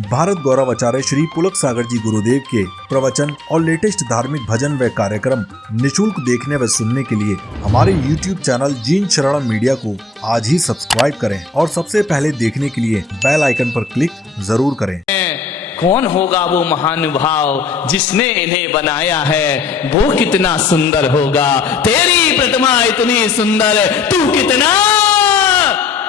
भारत गौरव आचार्य श्री पुलक सागर जी गुरुदेव के प्रवचन और लेटेस्ट धार्मिक भजन व कार्यक्रम निशुल्क देखने व सुनने के लिए हमारे YouTube चैनल जीन शरणम मीडिया को आज ही सब्सक्राइब करें और सबसे पहले देखने के लिए बेल आइकन पर क्लिक जरूर करें। कौन होगा वो महानुभाव जिसने इन्हें बनाया है, वो कितना सुंदर होगा। तेरी प्रतिमा इतनी सुंदर, तू कितना।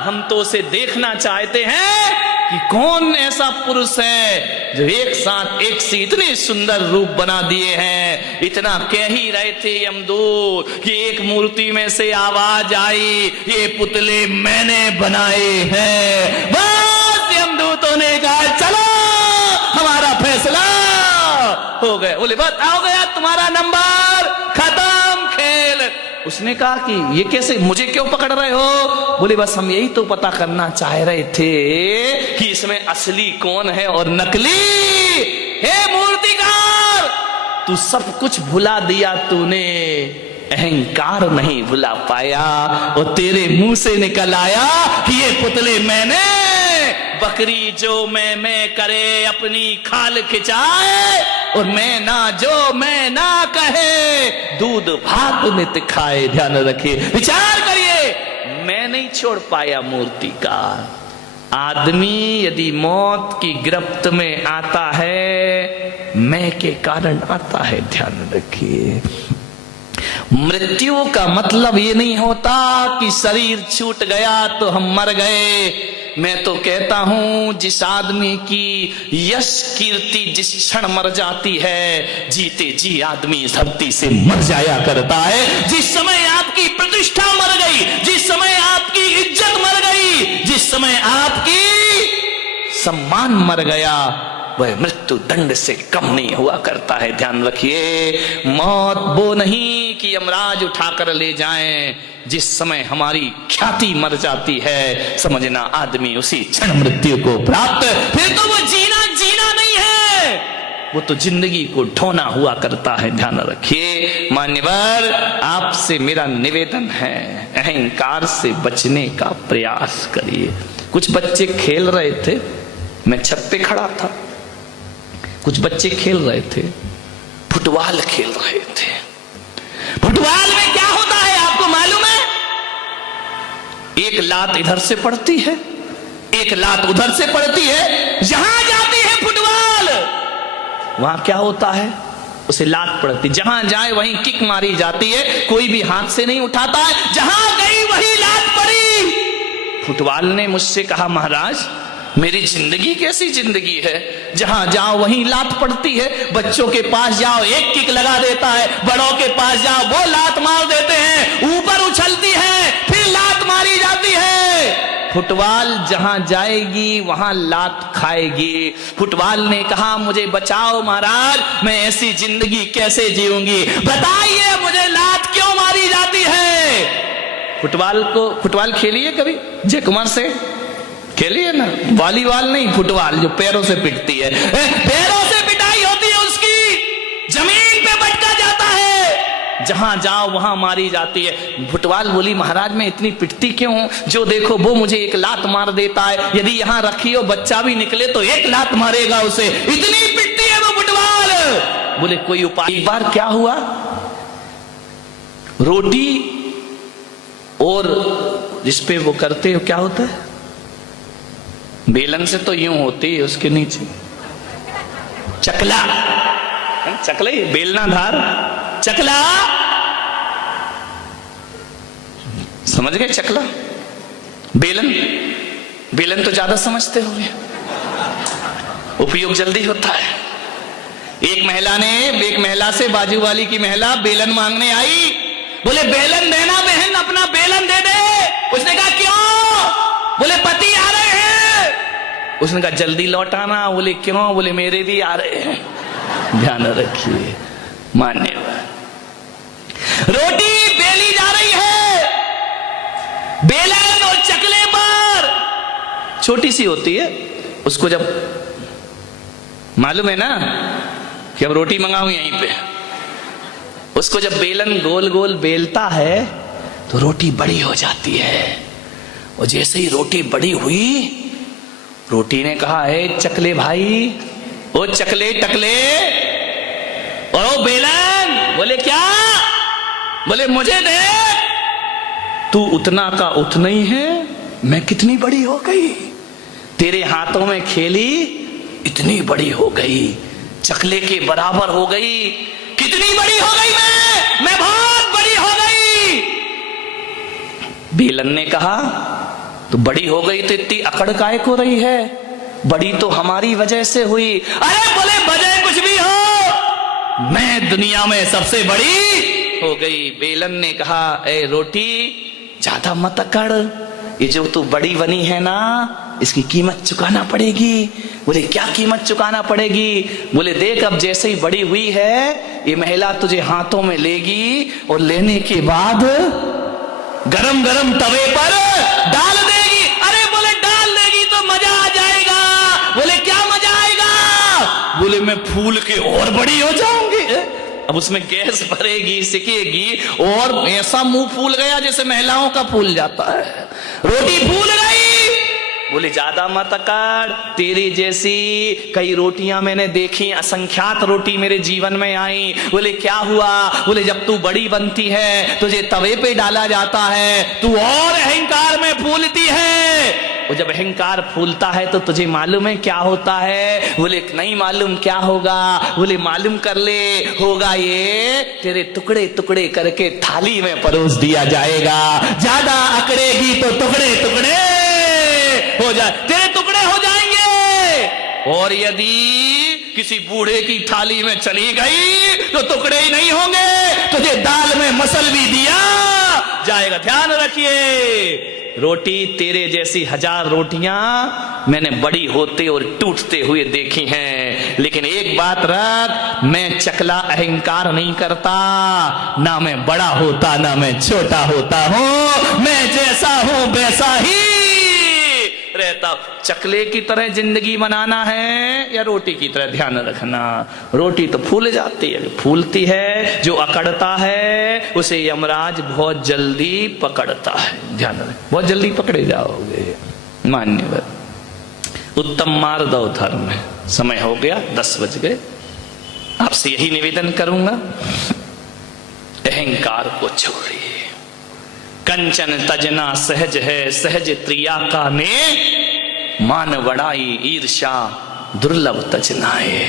हम तो उसे देखना चाहते हैं कि कौन ऐसा पुरुष है जो एक साथ एक से इतने सुंदर रूप बना दिए हैं। इतना कह ही रहे थे यमदूत कि एक मूर्ति में से आवाज आई, ये पुतले मैंने बनाए हैं। बस यमदूतों ने कहा चलो हमारा फैसला हो गया। बोले बस आओ गया तुम्हारा नंबर, खत्म खेल। उसने कहा कि ये कैसे, मुझे क्यों पकड़ रहे हो? बोले बस हम यही तो पता करना चाह रहे थे कि इसमें असली कौन है और नकली। हे मूर्तिकार, तू सब कुछ भुला दिया, तूने अहंकार नहीं भुला पाया। और तेरे मुंह से निकल आया कि ये पुतले मैंने। बकरी जो मैं करे अपनी खाल खिंचाए, और मैं ना कहे दूध भात नित खाए। ध्यान रखिए, विचार करिए। मैं नहीं छोड़ पाया मूर्ति का। आदमी यदि मौत की गिरफ्त में आता है, मैं के कारण आता है। ध्यान रखिए, मृत्यु का मतलब ये नहीं होता कि शरीर छूट गया तो हम मर गए। मैं तो कहता हूं जिस आदमी की यश कीर्ति जिस क्षण मर जाती है, जीते जी आदमी धरती से मर जाया करता है। जिस समय आपकी प्रतिष्ठा मर गई, जिस समय आपकी इज्जत मर गई, जिस समय आपकी सम्मान मर गया, वह मृत्यु दंड से कम नहीं हुआ करता है। ध्यान रखिए, मौत वो नहीं कि यमराज उठाकर ले जाएं। जिस समय हमारी ख्याति मर जाती है, समझना आदमी उसी क्षण मृत्यु को प्राप्त। फिर तो वो जीना नहीं है, वो तो जिंदगी को ढोना हुआ करता है। ध्यान रखिए मान्यवर, आपसे मेरा निवेदन है, अहंकार से बचने का प्रयास करिए। कुछ बच्चे खेल रहे थे, मैं छत पे खड़ा था, कुछ बच्चे खेल रहे थे, फुटबॉल खेल रहे थे। फुटबॉल में क्या होता है आपको मालूम है? एक लात इधर से पड़ती है, एक लात उधर से पड़ती है। जहां जाती है फुटबॉल, वहां क्या होता है? उसे लात पड़ती, जहां जाए वहीं किक मारी जाती है, कोई भी हाथ से नहीं उठाता है। जहां गई वही लात पड़ी। फुटबॉल ने मुझसे कहा महाराज मेरी जिंदगी कैसी जिंदगी है, जहां जाओ वहीं लात पड़ती है। बच्चों के पास जाओ एक किक लगा देता है, बड़ों के पास जाओ वो लात मार देते हैं, ऊपर उछलती है फिर लात मारी जाती है। फुटबॉल जहां जाएगी वहां लात खाएगी। फुटबॉल ने कहा मुझे बचाओ महाराज, मैं ऐसी जिंदगी कैसे जीऊंगी, बताइए मुझे लात क्यों मारी जाती है। फुटबॉल खेलिए कभी जय कुमार से? खेलिए ना, वॉलीबॉल नहीं, फुटबॉल जो पैरों से पिटती है। पैरों से पिटाई होती है उसकी, जमीन पे बटका जाता है, जहां जाओ वहां मारी जाती है। फुटबॉल बोली महाराज मैं इतनी पिटती क्यों हूं? जो देखो वो मुझे एक लात मार देता है, यदि यहां रखी हो बच्चा भी निकले तो एक लात मारेगा उसे, इतनी पिटती है वो फुटबॉल। बोले कोई उपाय? एक बार क्या हुआ, रोटी और जिसपे वो करते हो क्या होता है, बेलन से तो यूं होती है, उसके नीचे चकला, चकला बेलना धार, चकला समझ गए? चकला बेलन तो ज्यादा समझते होंगे, उपयोग जल्दी होता है। एक महिला से बाजू वाली की महिला बेलन मांगने आई। बोले बेलन देना बहन, अपना बेलन दे दे। उसने कहा क्यों? बोले पति आ रहे हैं। उसने कहा जल्दी लौटाना। बोले क्यों? बोले मेरे भी आ रहे हैं। ध्यान रखिए मान्यवर, रोटी बेली जा रही है, बेलन और चकले पर छोटी सी होती है। उसको जब मालूम है ना कि अब रोटी मंगाऊं यहीं पे, उसको जब बेलन गोल गोल बेलता है तो रोटी बड़ी हो जाती है। और जैसे ही रोटी बड़ी हुई रोटी ने कहा, ए चकले भाई, ओ चकले टकले, और ओ बेलन, बोले क्या? बोले मुझे दे, तू उतना का उतना ही है, मैं कितनी बड़ी हो गई, तेरे हाथों में खेली इतनी बड़ी हो गई, चकले के बराबर हो गई, कितनी बड़ी हो गई मैं बहुत बड़ी हो गई। बेलन ने कहा, तो बड़ी हो गई तो इतनी अकड़ काहे को रही है, बड़ी तो हमारी वजह से हुई। अरे बोले वजह कुछ भी हो, मैं दुनिया में सबसे बड़ी हो गई। बेलन ने कहा, ए रोटी ज्यादा मत अकड़, ये जो तू बड़ी बनी है ना, इसकी कीमत चुकाना पड़ेगी। बोले क्या कीमत चुकाना पड़ेगी? बोले देख, अब जैसे ही बड़ी हुई है, ये महिला तुझे हाथों में लेगी और लेने के बाद गरम गरम तवे पर डाल देगी। अरे बोले डाल देगी तो मजा आ जाएगा। बोले क्या मजा आएगा? बोले मैं फूल के और बड़ी हो जाऊंगी। अब उसमें गैस भरेगी, सिकेगी और ऐसा मुंह फूल गया जैसे महिलाओं का फूल जाता है। रोटी फूल गई। बोले ज्यादा मत अकड़, तेरी जैसी कई रोटियां मैंने देखी, असंख्यात रोटी मेरे जीवन में आई। बोले क्या हुआ? बोले जब तू बड़ी बनती है, तुझे तवे पे डाला जाता है, तू और अहंकार में फूलती है, और जब अहंकार फूलता है तो तुझे मालूम है क्या होता है? बोले नहीं मालूम, क्या होगा? बोले मालूम कर ले, होगा ये, तेरे टुकड़े टुकड़े करके थाली में परोस दिया जाएगा। ज्यादा अकड़ेगी तो टुकड़े टुकड़े हो जाए, तेरे टुकड़े हो जाएंगे। और यदि किसी बूढ़े की थाली में चली गई तो टुकड़े ही नहीं होंगे, तुझे दाल में मसल भी दिया जाएगा। ध्यान रखिए, रोटी तेरे जैसी 1000 रोटियां मैंने बड़ी होते और टूटते हुए देखी हैं, लेकिन एक बात रख, मैं चकला अहंकार नहीं करता, ना मैं बड़ा होता ना मैं छोटा होता हूं, मैं जैसा हूं वैसा ही रहता। चकले की तरह जिंदगी बनाना है या रोटी की तरह? ध्यान रखना, रोटी तो फूल जाती है, फूलती है, जो अकड़ता है उसे यमराज बहुत जल्दी पकड़ता है। ध्यान रख, बहुत जल्दी पकड़े जाओगे। मान्यवर, उत्तम मार्ग और धर्म है। समय हो गया, 10 बज गए। आपसे यही निवेदन करूंगा, अहंकार को छोड़िए। कंचन तजना सहज है, सहज त्रिया का ने, मान बड़ाई ईर्षा दुर्लभ तजनाए।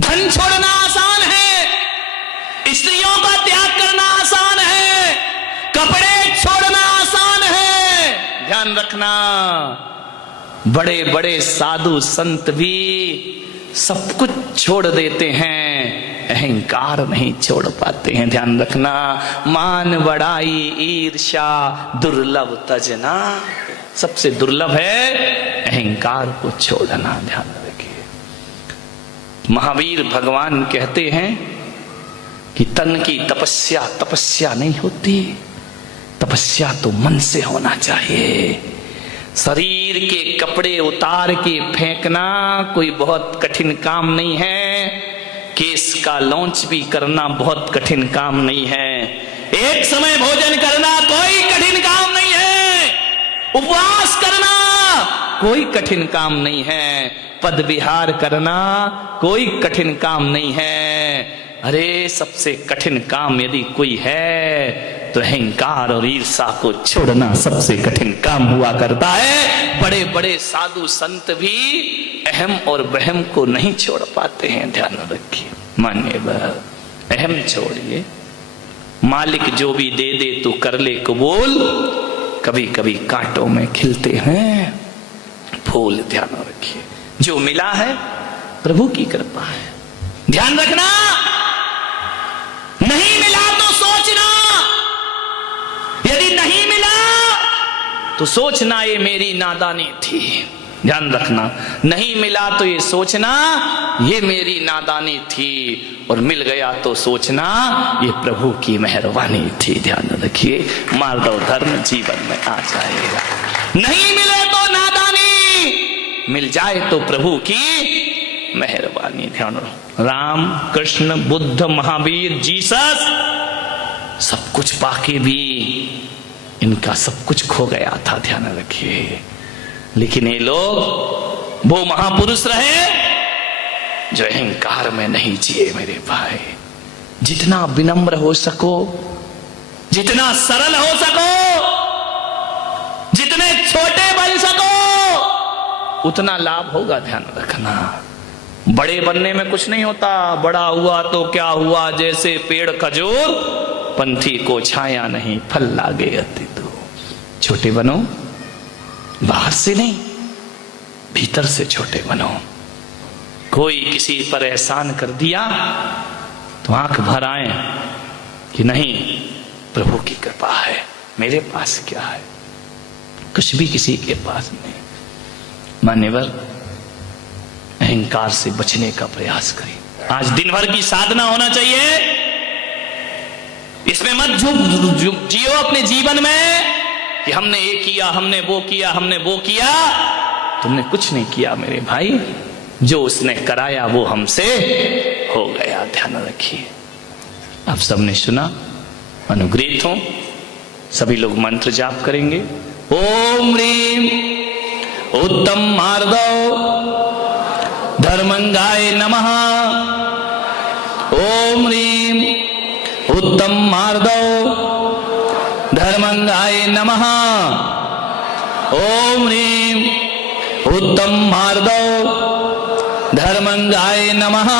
धन छोड़ना आसान है, स्त्रियों का त्याग करना आसान है, कपड़े छोड़ना आसान है। ध्यान रखना, बड़े बड़े साधु संत भी सब कुछ छोड़ देते हैं, अहंकार नहीं छोड़ पाते हैं। ध्यान रखना, मान बड़ाई ईर्षा दुर्लभ तजना, सबसे दुर्लभ है अहंकार को छोड़ना। ध्यान रखिए, महावीर भगवान कहते हैं कि तन की तपस्या तपस्या नहीं होती, तपस्या तो मन से होना चाहिए। शरीर के कपड़े उतार के फेंकना कोई बहुत कठिन काम नहीं है, केस का लॉन्च भी करना बहुत कठिन काम नहीं है, एक समय भोजन करना कोई कठिन काम नहीं है, उपवास करना कोई कठिन काम नहीं है, पद विहार करना कोई कठिन काम नहीं है। अरे सबसे कठिन काम यदि कोई है तो अहंकार और ईर्षा को छोड़ना सबसे कठिन काम हुआ करता है। बड़े बड़े साधु संत भी अहम और वहम को नहीं छोड़ पाते हैं। ध्यान रखिए, मान्यवर, अहम छोड़िए, मालिक जो भी दे दे तो कर ले कबूल, कभी कभी कांटों में खिलते हैं फूल। ध्यान रखिए, जो मिला है प्रभु की कृपा है। ध्यान रखना, नहीं मिला तो सोचना, यदि नहीं मिला तो सोचना ये मेरी नादानी थी। ध्यान रखना, नहीं मिला तो ये सोचना ये मेरी नादानी थी, और मिल गया तो सोचना ये प्रभु की मेहरबानी थी। ध्यान रखिए, मार्ग और धर्म जीवन में आ जाएगा। नहीं मिले तो नादानी, मिल जाए तो प्रभु की मेहरबानी। ध्यान रखो, राम कृष्ण बुद्ध महावीर जीसस सब कुछ पाके भी इनका सब कुछ खो गया था। ध्यान रखिए, लेकिन ये लोग वो महापुरुष रहे जो अहंकार में नहीं जिए मेरे भाई। जितना विनम्र हो सको, जितना सरल हो सको, जितने छोटे बन सको, उतना लाभ होगा, ध्यान रखना। बड़े बनने में कुछ नहीं होता, बड़ा हुआ तो क्या हुआ, जैसे पेड़ खजूर, पंथी को छाया नहीं, फल लागे अति तो। छोटे बनो, बाहर से नहीं, भीतर से छोटे बनो। कोई किसी पर एहसान कर दिया तो आंख भर आए कि नहीं, प्रभु की कृपा है, मेरे पास क्या है, कुछ भी किसी के पास नहीं। मान्यवर, अहंकार से बचने का प्रयास करें। आज दिन भर की साधना होना चाहिए, इसमें मत जियो अपने जीवन में कि हमने ये किया, हमने वो किया, हमने वो किया। तुमने कुछ नहीं किया मेरे भाई, जो उसने कराया वो हमसे हो गया। ध्यान रखिए। आप सबने सुना, अनुग्रहित हो। सभी लोग मंत्र जाप करेंगे। ओम ह्रीम उत्तम मार्दव धर्मंगाय नमः। ओम ह्रीम उत्तम मार्दव धर्मंगाय नमः। ओम ह्रीम उत्तम मार्दव धर्मंगाय नमः।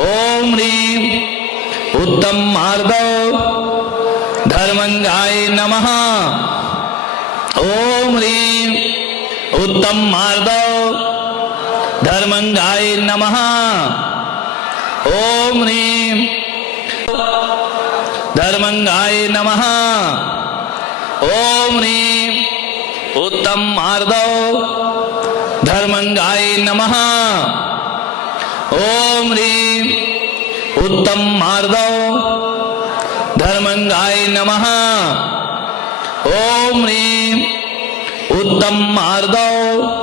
ओम ह्रीम उत्तम मार्दव धर्मंगाय नमः। ओम ह्रीम उत्तम मार्दव धर्मंगाय नमः। ओम ह्रीम धर्मंगाय नमः। ओम ह्रीम उत्तम मार्दव धर्मंगाय नमः। ओम ह्रीम उत्तम मार्दव धर्मंगाय नमः। ओम ह्रीम उत्तम मार्दव